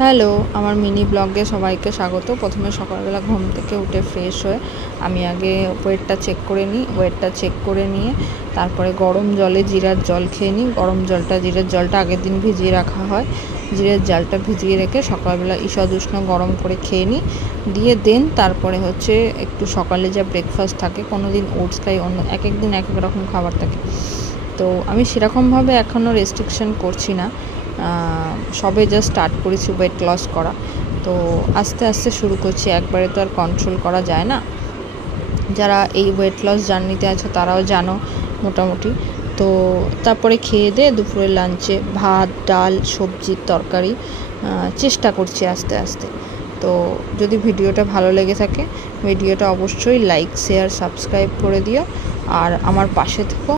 Hello, আমার mini ব্লগে সবাইকে স্বাগত। প্রথমে সকালবেলা ঘুম থেকে উঠে ফ্রেশ হয়ে আমি আগে ওয়েটটা চেক করে নিই। ওয়েটটা চেক করে নিয়ে তারপরে গরম জলে জিরার জল খেয়ে নিই। জিরের জলটা আগের দিন ভিজিয়ে রাখা হয়। জিরের জলটা ভিজিয়ে রেখে সকালবেলা ঈষৎ উষ্ণ গরম করে খেয়ে নিই। দিয়ে তারপরে হচ্ছে একটু সকালে যা ব্রেকফাস্ট থাকে, কোনো দিন ওটস খাই, এক এক দিন এক এক রকম খাবার থাকে। তো আমি সেরকমভাবে এখনও রেস্ট্রিকশন করছি না, সবে জাস্ট স্টার্ট করেছি ওয়েট লস করা। তো আস্তে আস্তে শুরু করছি, একবারে তো আর কন্ট্রোল করা যায় না। যারা এই ওয়েট লস জার্নিতে আছে তারাও জানো মোটামুটি। তো তারপরে খেয়ে দিয়ে দুপুরের লাঞ্চে ভাত, ডাল, সবজির তরকারি চেষ্টা করছি আস্তে আস্তে। তো যদি ভিডিওটা ভালো লেগে থাকে, ভিডিওটা অবশ্যই লাইক, শেয়ার, সাবস্ক্রাইব করে দিও আর আমার পাশে থেকো।